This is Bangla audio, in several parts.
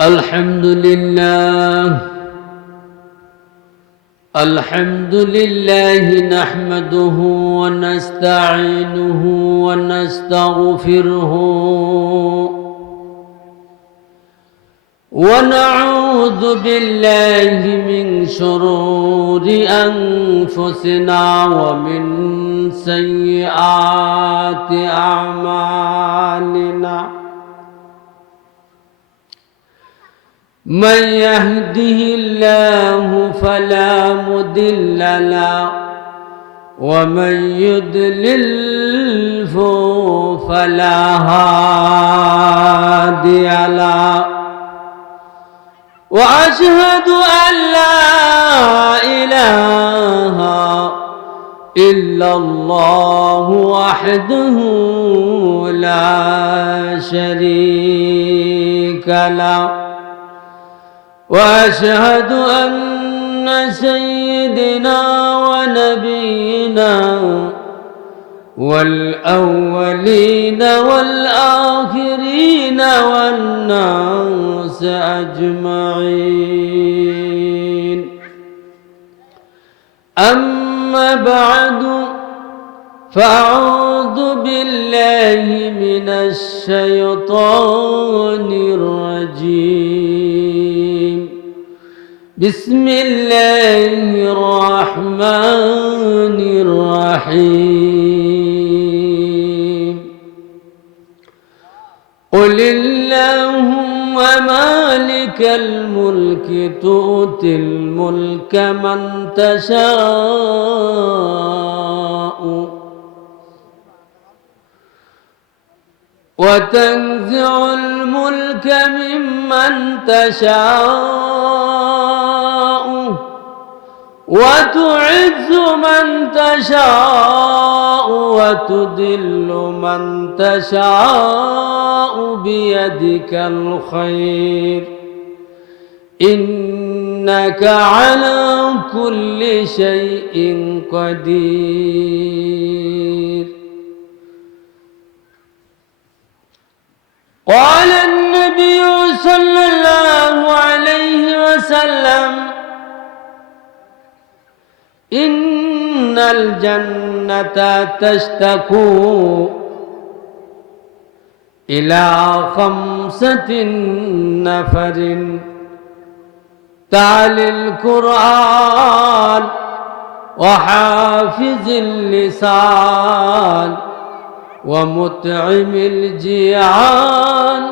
الحمد لله نحمده ونستعينه ونستغفره ونعوذ بالله من شرور أنفسنا ومن سيئات أعمالنا. من يهده الله فلا مضل له ومن يضلل فلا هادي له. وأشهد أن لا إله إلا الله وحده لا شريك له. وأشهد أن سيدنا ونبينا والأولين والآخرين والناس أجمعين. أما بعد فأعوذ بالله من الشيطان الرجيم. بسم الله الرحمن الرحيم. قل اللهم مالك الملك تؤتي الملك من تشاء وتنزع الملك ممن تشاء وتعز من تشاء وتذل من تشاء بيدك الخير إنك على كل شيء قدير. قال النبي صلى الله عليه وسلم إن الجنة تشتكو إلى 5 نفر: تعالي القرآن وحافظ اللسان ومطعم الجيعان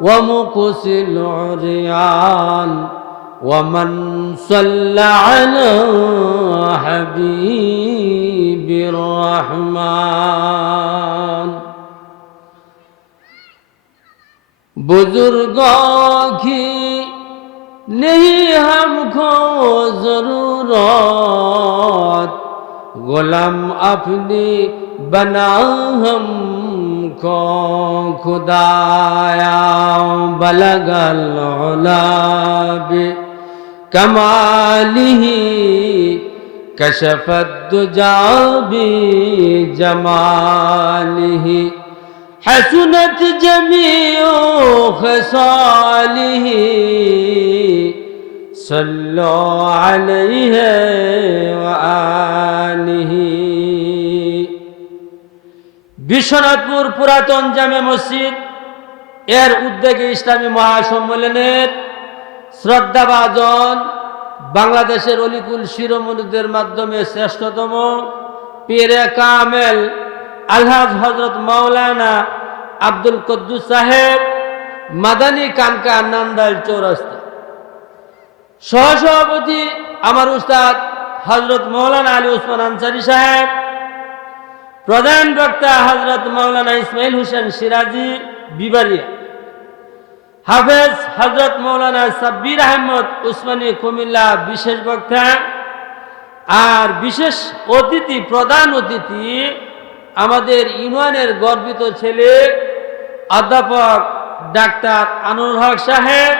ومقسي العريان ومن صلى على حبيب الرحمن. बुजुर्गों की नहीं हमको जरूरत, गुलाम अपनी बना हमको खुदाया. बलगल उला बिकमालिही कशफत दुजा बिजमालिही हसनत जमीओ खसालिही सल्लो अलैहि व आलिही. বিশ্বনাথপুর পুরাতন জামে মসজিদ এর উদ্যোগে ইসলামী মহাসম্মেলনের শ্রদ্ধাভাজন বাংলাদেশের অলিকুল শিরোমণিদের মাধ্যমে শ্রেষ্ঠতম পীরে কামেল আলহাজ হযরত মাওলানা আব্দুল কুদ্দুস সাহেব মাদানী কানকা নান্দাইল চৌরাস্তা, সহসভাপতি আমার উস্তাদ হযরত মাওলানা আলী ওসমান আনসারী সাহেব, প্রধান বক্তা হযরত মাওলানা ইসমাইল হোসেন সিরাজি বিবারিয়া, হাফেজ হযরত মাওলানা সাব্বির আহমদ উসমানী কুমিল্লা বিশেষ বক্তা, আর বিশেষ অতিথি প্রধান অতিথি আমাদের ইউনিয়নের গর্বিত ছেলে অধ্যাপক ডাক্তার আনোয়ার হক সাহেব,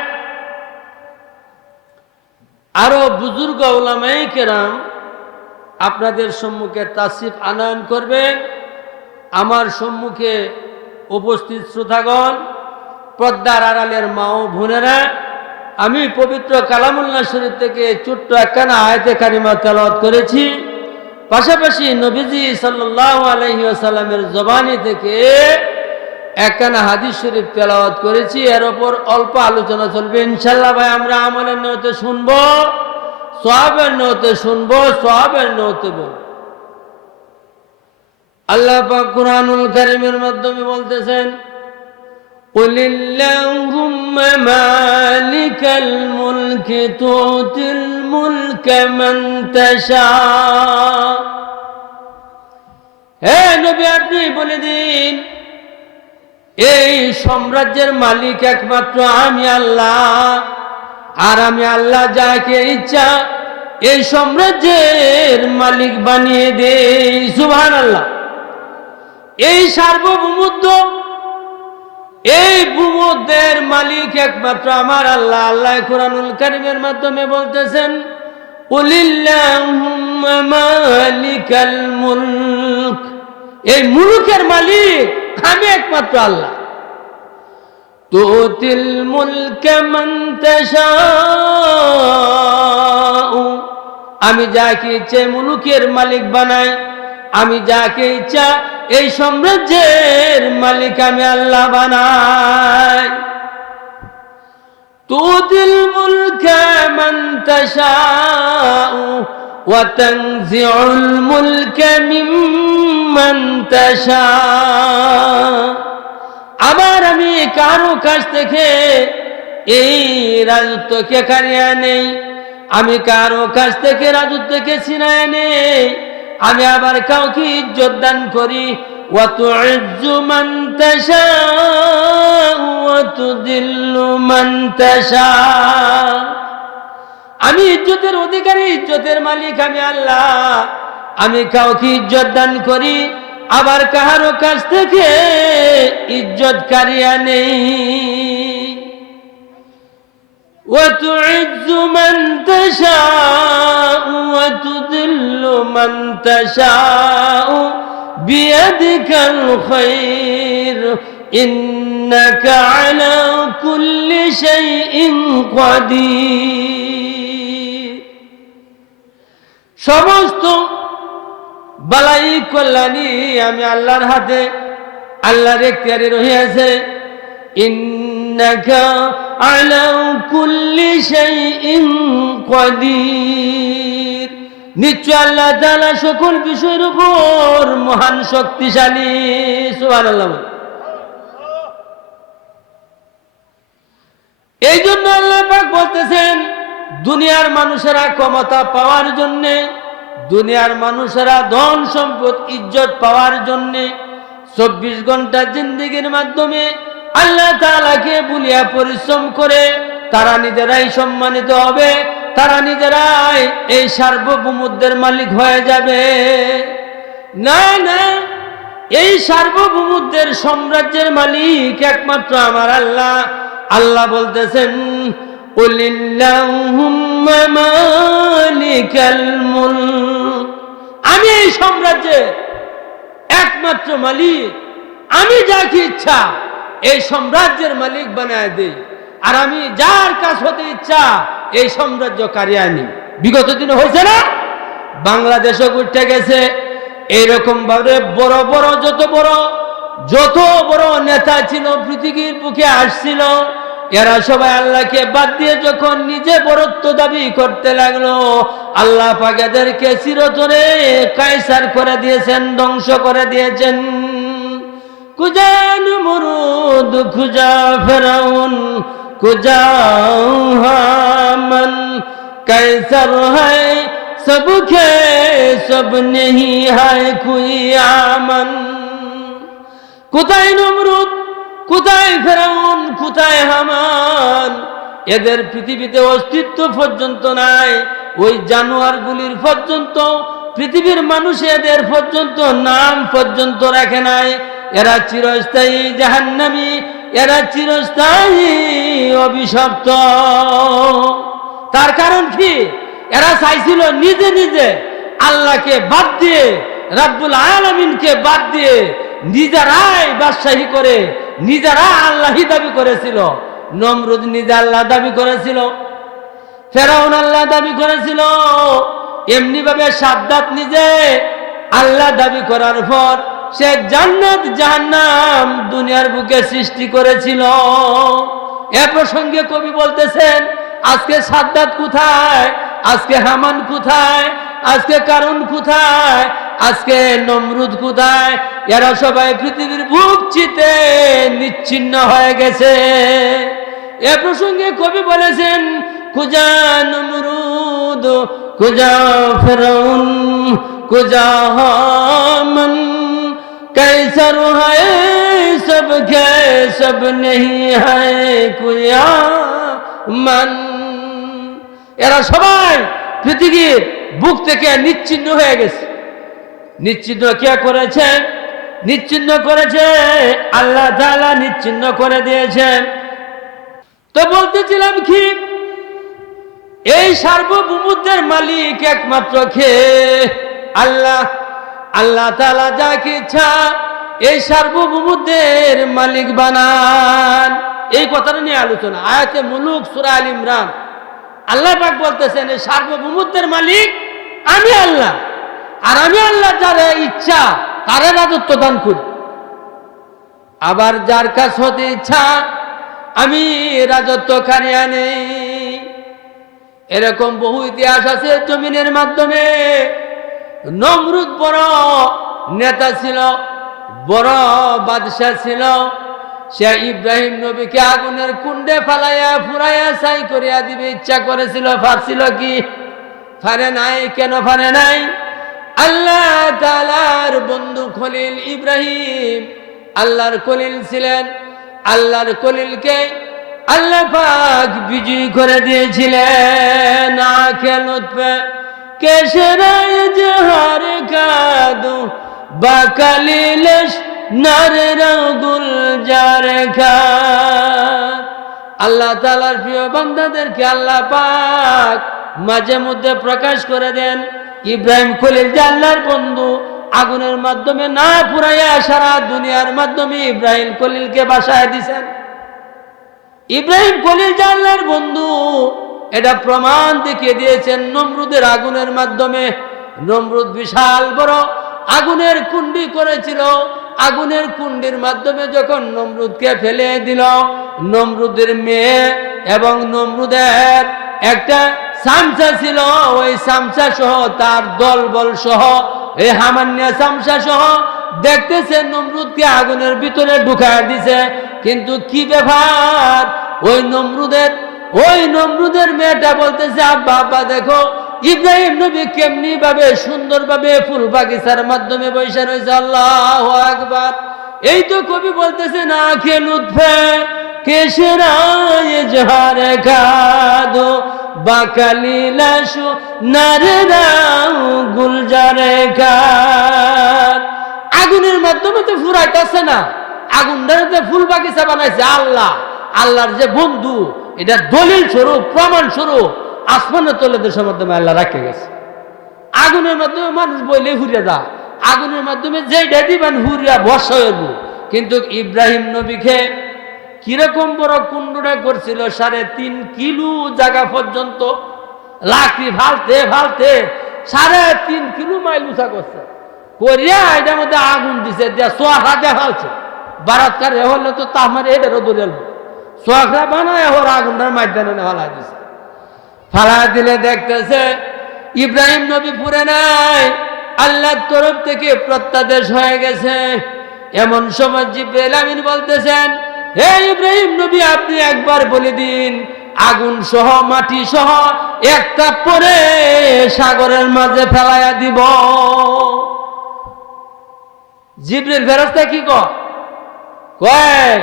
আরো বুজুর্গ উলামায়ে কেরাম আপনাদের সম্মুখে তাশরিফ আনয়ন করবেন। আমার সম্মুখে উপস্থিত শ্রোতাগণ, পর্দার আড়ালের মা ও বোনেরা, আমি পবিত্র কালামুল্লাহ শরীফ থেকে ছোট্ট একখানা আয়াতে কারিমা তেলাওয়াত করেছি। পাশাপাশি নবীজি সাল্লাল্লাহু আলাইহি ওয়াসাল্লামের জবানি থেকে একখানা হাদিস শরীফ তেলাওয়াত করেছি। এর ওপর অল্প আলোচনা চলবে ইনশাআল্লাহ। ভাই আমরা আমলের নিয়তে শুনবো, সওয়াবের নিয়তে শুনবো, সওয়াবের নিয়তে বলবো। আল্লাহ পাক কুরআনুল কারীমের মাধ্যমে বলতেছেন, কুলিল্লাহুম্মা মালিকাল মুলকি তুতিল মুলকা মান তাশা। হে নবী, আপনি বলে দিন, এই সাম্রাজ্যের মালিক একমাত্র আমি আল্লাহ, আর আমি আল্লাহ যাকে ইচ্ছা এই সাম্রাজ্যের মালিক বানিয়ে দেই। সুবহানাল্লাহ। এই সার্বভৌমত্ব, এই ভূমধ্যের মালিক একমাত্র আমার আল্লাহ। আল্লাহ কুরআনুল কারীমের মাধ্যমে বলতেছেন, কুলিল্লাহুম্মা মালিকাল মুলক, এই মুলুকের মালিক আমি একমাত্র আল্লাহ। তুতিল মুলকা মান তাশা, আমি যাকে ইচ্ছা মুলুকের মালিক বানাই, আমি যাকে ইচ্ছা এই সাম্রাজ্যের মালিক আমি আল্লাহ বানাই। তুতিল মুলকা মান তাশা ওয়া তানজিউল মুলকা মিম্মান তাশা। আবার আমি কারো কাছ থেকে এই রাজত্বকে কারিয়ে নেই, আমি কারো কাছ থেকে রাজত্বকে ছিনায় নেই, আমি আবার কাউকে ইজ্জত দান করি। ওয়া তুইজ্জু মান তাশা ওয়া তুযিল্লু মান তাশা। আমি ইজ্জতের অধিকারী, ইজ্জতের মালিক আমি আল্লাহ। আমি কাউকে ইজ্জত দান করি, আবার কারো কাছ থেকে ইজ্জত কারিয়ে নেই। ওয়া তুইজ্জু মান তাশা ওয়া তুযিল্লু মান তাশা বিয়াদিকাল খায়র ইন্নাকা আলা কুল্লি শাইইন কাদির। সমস্ত বালাই কল্যাণী আমি আল্লাহর হাতে, আল্লাহর এখতিয়ারে রহিয়াছে। ইন্নাকা আলা কুল্লি শাইইন কাদির, নিশ্চয় আল্লাহ তাআলা সকল বিষয়ের উপর মহান শক্তিশালী। সুবহানাল্লাহ। এই জন্য আল্লাহ পাক বলতেছেন, দুনিয়ার মানুষেরা ক্ষমতা পাওয়ার জন্যে, দুনিয়ার মানুষেরা ধন সম্পদ ইজ্জত পাওয়ার জন্যে 24 ঘন্টা জিন্দেগির মাধ্যমে আল্লাহ তাআলাকে ভুলিয়া পরিশ্রম করে তারা নিজেরাই সম্মানিত হবে, তারা নিজেরাই এই সার্বভৌমত্বের মালিক হয়ে যাবে। না না, এই সার্বভৌমত্বের সাম্রাজ্যের মালিক একমাত্র আমার আল্লাহ। আল্লাহ বলতেছেন, কুলিল্লাহুম্মা মালিকাল মুলক, আমি এই সাম্রাজ্যের একমাত্র মালিক। আমি যাকে ইচ্ছা এই সাম্রাজ্যের মালিক বানায় দেই, আর আমি যার কাছ হতে ইচ্ছা এই সাম্রাজ্য কারিয়ে আনি। বিগত দিনে হয়েছে না, বাংলাদেশে উঠে গেছে। এইরকম ভাবে বড় বড় যত বড় নেতা ছিল পৃথিবীর বুকে আসছিল, এরা সবাই আল্লাহকে বাদ দিয়ে যখন নিজে বড়ত্ব দাবি করতে লাগলো, আল্লাহ পাক এদেরকে চিরতরে কায়সার করে দিয়েছেন, ধ্বংস করে দিয়েছেন। কুজা নমরুদ, কুজা ফেরাউন, কুজা হামান, কায়সার হয় সবকে সব নেহি হয় কুই আমান। কোথায় নমরুদ, কোথায় ফেরাউন, কোথায় হামান, এদের পৃথিবীতে অস্তিত্ব পর্যন্ত নাই। ওই জানোয়ারগুলির পর্যন্ত পৃথিবীর মানুষ এদের পর্যন্ত নাম পর্যন্ত রাখে নাই। এরা চিরস্থায়ী জাহান্নামী, এরা চিরস্থায়ী অভিশপ্ত। তার কারণ কি? এরা চাইছিল নিজে নিজে আল্লাহকে বাদ দিয়ে, রাব্বুল আলামিনকে বাদ দিয়ে নিজেরাই বাদশাহী করে নিজেরা আল্লাহই দাবি করেছিল। নমরুদ নিজে আল্লাহ দাবি করেছিল, ফেরাউন আল্লাহ দাবি করেছিল। এমনি ভাবে সাদ্দাত নিজে আল্লাহ দাবি করার পর সে জান্নাত জাহান্নাম দুনিয়ার বুকে সৃষ্টি করেছিল। এ প্রসঙ্গে কবি বলতেছেন, আজকে সাদ্দাত কোথায়, আজকে হামান কোথায়, আজকে কারুন কোথায়, আজকে নমরুদ কোথায়? এরা সবাই পৃথিবীর বুক চিতে নিচ্ছিন্ন হয়ে গেছে। এ প্রসঙ্গে কবি বলেছেন, কুজা নমরুদ কুজা ফিরআউন কুজা হামান कैसर है सब के सब नहीं है कुया मन। এরা সবাই পৃথিবীর বুক থেকে নিচ্ছিন্ন হয়ে গেছে। নিচ্ছিন্ন কে করেছে? নিচ্ছিন্ন করেছে আল্লাহ তাআলা, নিচ্ছিন্ন করে দিয়েছেন। তো বলতেছিলাম কি, এই সার্বভৌমত্বের মালিক একমাত্র কে? আল্লাহ। আল্লাহ তাআলা যাকে ইচ্ছা এই সার্বভৌমত্বের মালিক বানান। এই কথাটা নিয়ে আলোচনা আয়াতে মুলুক সূরা আল ইমরান। আল্লাহ পাক বলতেছেন, এই সার্বভৌমত্বের মালিক আমি আল্লাহ, আর আমি আল্লাহ যার ইচ্ছা তারে রাজত্ব দান করি, আবার যার কাছ হতে ইচ্ছা আমি রাজত্বকারী আনি। এরকম বহু ইতিহাস আছে জমিনের মাধ্যমে। নমরুদ বড় নেতা ছিল, বড় বাদশা ছিল। সে ইব্রাহিম নবীকে আগুনের কুণ্ডে ফালাইয়া ফুরাইয়া ছাই করিয়া দিবে ইচ্ছা করেছিল। পারছিল কি? পারে নাই। কেন পারে নাই? আল্লাহ তাআলার বন্ধু খলিল ইব্রাহিম আল্লাহর খলিল ছিলেন। আল্লাহর খলিলকে আল্লাহ পাক বিজয়ী করে দিয়েছিলেন। আঁখে লুৎফে কেশরায় জহার কাদু বাকালিলেশ নারে রাগুল জারে খা। আল্লাহ তাআলার প্রিয় বান্দাদেরকে আল্লাহ পাক মাঝে মধ্যে প্রকাশ করে দেন। ইব্রাহিম খলিল যে আল্লাহর বন্ধু, আগুনের মাধ্যমে না পুরাইয়া সারা দুনিয়ার মাধ্যমে ইব্রাহিম খলিলকে বাসায় দিছেন। ইব্রাহিম খলিল যে আল্লাহর বন্ধু, এটা প্রমাণ দেখিয়ে দিয়েছেন নমরুদের আগুনের মাধ্যমে। নমরুদ বিশাল বড় আগুনের কুণ্ডি করেছিল। আগুনের কুণ্ডির মাধ্যমে যখন নমরুদকে ফেলে দিল, নমরুদের মেয়ে এবং নমরুদের একটা সামসা ছিল, ওই সামসা সহ তার দলবল সহ এই হামান্যা সামসা সহ দেখতেছে নমরুদকে আগুনের ভিতরে ঢুকায় দিছে। কিন্তু কি ব্যাপার, ওই নমরুদের মেয়েটা বলতেছে, আব্বা আব্বা দেখো ইব্রাহিম নবী কেমনি ভাবে সুন্দর ভাবে ফুল বাগিচার মাধ্যমে বসে রয়েছে। আল্লাহু আকবার। এই তো কবি বলতেছে, না আঁখে লুৎফে কেশরায় জহারে কাদো বাকালিলাশু নারে রাউ গুলজারে কার। আগুনের মাধ্যমে তো ফুরাইতেছে না, আগুনটাতে ফুল বাগিচা বানাইছে আল্লাহ। আল্লাহর যে বন্ধু, এটা দলিল স্বরূপ, প্রমাণ স্বরূপ আসমানের তলে দেশের মাধ্যমে আল্লাহ রাখে গেছে। আগুনের মাধ্যমে মানুষ বইলে হুরিয়া দা, আগুনের মাধ্যমে যেটা দিবেন হুরিয়া বর্ষা হইব। কিন্তু ইব্রাহিম নবীকে কিরকম বড় কুণ্ডটা করছিল, 3.5 কিলো জায়গা পর্যন্ত লাকড়ি ফালতে ফালতে 3.5 কিলো মাইল উঁচা করছে। করিয়া এটার মধ্যে আগুন দিছে, দিয়া সোয়াখা দিয়া ফালছে। বারাতকার হলে তো তাহমারে এটারও দৌড়াল সোয়াখা বানায় ওর আগুনটার মাধ্যমে ফালাই দিছে। ফালাই দিলে দেখতেছে ইব্রাহিম নবী পুরে নাই, আল্লাহর তরফ থেকে প্রত্যাদেশ হয়ে গেছে। এমন সময় জিবরাইল আমিন বলতেছেন, হে ইব্রাহিম নবী, আপনি একবার বলে দিন আগুন সহ মাটি সহ একটা পরে সাগরের মাঝে ফেলাইয়া দিব। জিবরাইল ফেরেশতা কি কয়,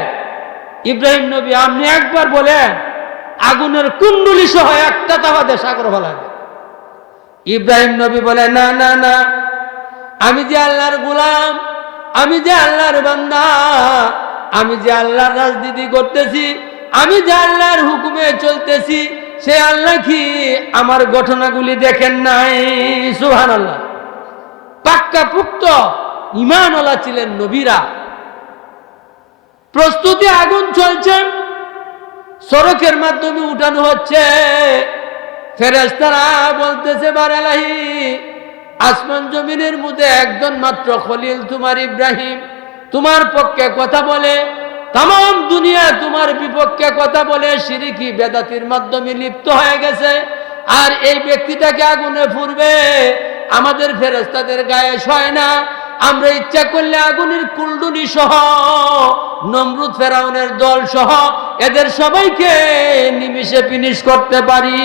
ইব্রাহিম নবী আপনি একবার বলেন আগুনের কুণ্ডলি সহ একটা তাওয়াতে সাগর ফেলায়। ইব্রাহিম নবী বলে, না না না, আমি যে আল্লাহর গোলাম, আমি যে আল্লাহর বান্দা, আমি যে আল্লাহর রাজনীতি করতেছি, আমি যে আল্লাহর হুকুমে চলতেছি, সে আল্লাহ কি আমার ঘটনাগুলি দেখেন নাই? সুবহানাল্লাহ। পাক্কা পুক্ত ঈমানওয়ালা ছিলেন নবীরা। প্রস্তুতি, আগুন চলছে, সড়কের মাধ্যমে উঠানো হচ্ছে। ফেরেশতারা বলতেছে বারালাহি, আসমান জমিনের মধ্যে একজন মাত্র খলিল তোমার ইব্রাহিম তোমার পক্ষে কথা বলে, তাম দুনিয়া তোমার বিপক্ষে কথা বলে শিরকি বেদাতির মাধ্যমে লিপ্ত হয়ে গেছে। আর এই ব্যক্তিটাকে আগুনে পুড়বে। আমাদের ফেরেশতাদের গায়ে সয় না, আমরা ইচ্ছা করলে আগুনের কুলডুনি সহ, নমরুদ ফেরাউনের দল সহ এদের সবাইকে নিমিষে ফিনিশ করতে পারি।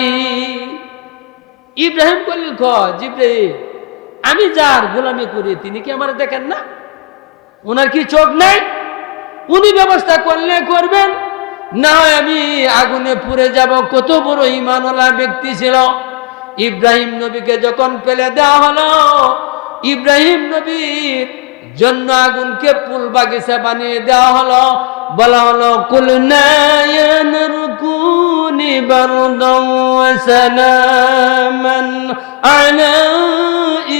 ইব্রাহিম কলিল কয়, জিবরাইল, আমি যার গোলামি করি তিনি কি আমার দেখেন না? ওনার কি চোখ নাই? উনি ব্যবস্থা করলে করবেন, না হয় আমি আগুনে পুড়ে যাব। কত বড় ঈমানওয়ালা ব্যক্তি ছিল। ইব্রাহিম নবীকে যখন ফেলে দেওয়া হলো, ইব্রাহিম নবীর জন্য আগুনকে ফুল বাগিচা বানিয়ে দেওয়া হলো। বলা হলো, কুলনা ইয়া নারু কুনি বারদান ওয়া সালামান আলা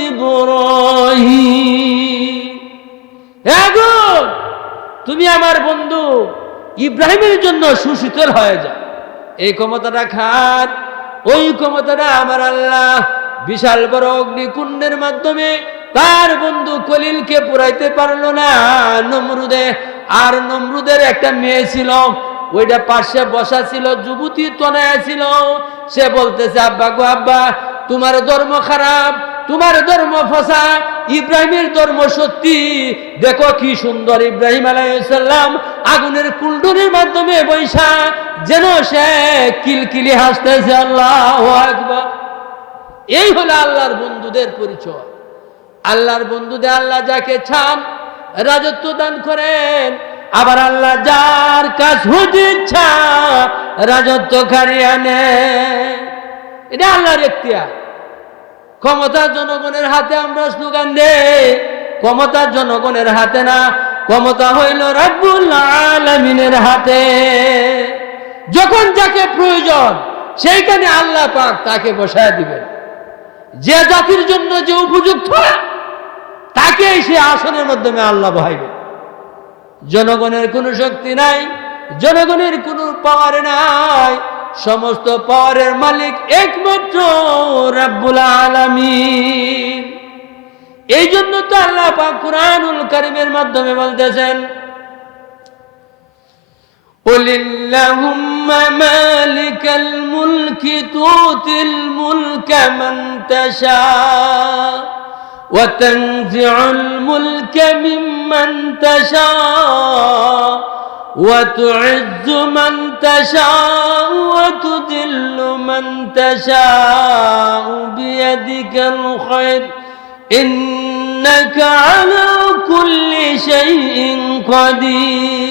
ইব্রাহিম। আগুন, তুমি আমার বন্ধু ইব্রাহিমের জন্য সুশীতল হয়ে যাও। এই ক্ষমতাটা খান, ওই ক্ষমতাটা আমার আল্লাহ বিশাল বড় অগ্নিকুণ্ডের মাধ্যমে তার বন্ধু কলিলকে পুরাইতে পারলো না নমরুদে। আর নমরুদের একটা মেয়ে ছিল, ওইটা পাশে বসা ছিল, যুবতী তনয়া ছিল। সে বলতেছে, আব্বা গো আব্বা, তোমার ধর্ম খারাপ, তোমার ধর্ম ফসা, ইব্রাহিমের ধর্ম সত্যি। দেখো কি সুন্দর ইব্রাহিম আলাইহিস সালাম আগুনের কুণ্ডুরির মাধ্যমে বৈশা যেন সে কিলকিলি হাসতেছে। আল্লাহু আকবার। এই হলো আল্লাহর বন্ধুদের পরিচয়। আল্লাহর বন্ধুদের আল্লাহ যাকে চান রাজত্ব দান করেন, আবার আল্লাহ যার কাজ হতে ইচ্ছা রাজত্ব কারিয়ে নেন। এটা আল্লাহর এখতিয়ার। ক্ষমতা জনগণের হাতে আমরা স্লোগান দেই, ক্ষমতা জনগণের হাতে না, ক্ষমতা হইল রাব্বুল আলামিনের হাতে। যখন যাকে প্রয়োজন সেইখানে আল্লাহ পাক তাকে বসায় দিবেন। যে জাতির জন্য যে উপযুক্ত তাকে সে আসনের মাধ্যমে আল্লাহ বহাইবেন। জনগণের কোনো শক্তি নাই, জনগণের কোনো পাওয়ার নাই, সমস্ত পাওয়ারের মালিক একমাত্র রাব্বুল আলামিন। এই জন্য তো আল্লাহ পাক কুরআনুল কারীমের মাধ্যমে বলতেছেন, কুলিল্লাহুম্মা মালিকাল মুলকি তুতিল মুলকা মান তাশা ওয়া তানজিউল মুলকা মিম্মান তাশা وتعز من تشاء وتذل من تشاء بيدك الخير إنك على كل شيء قدير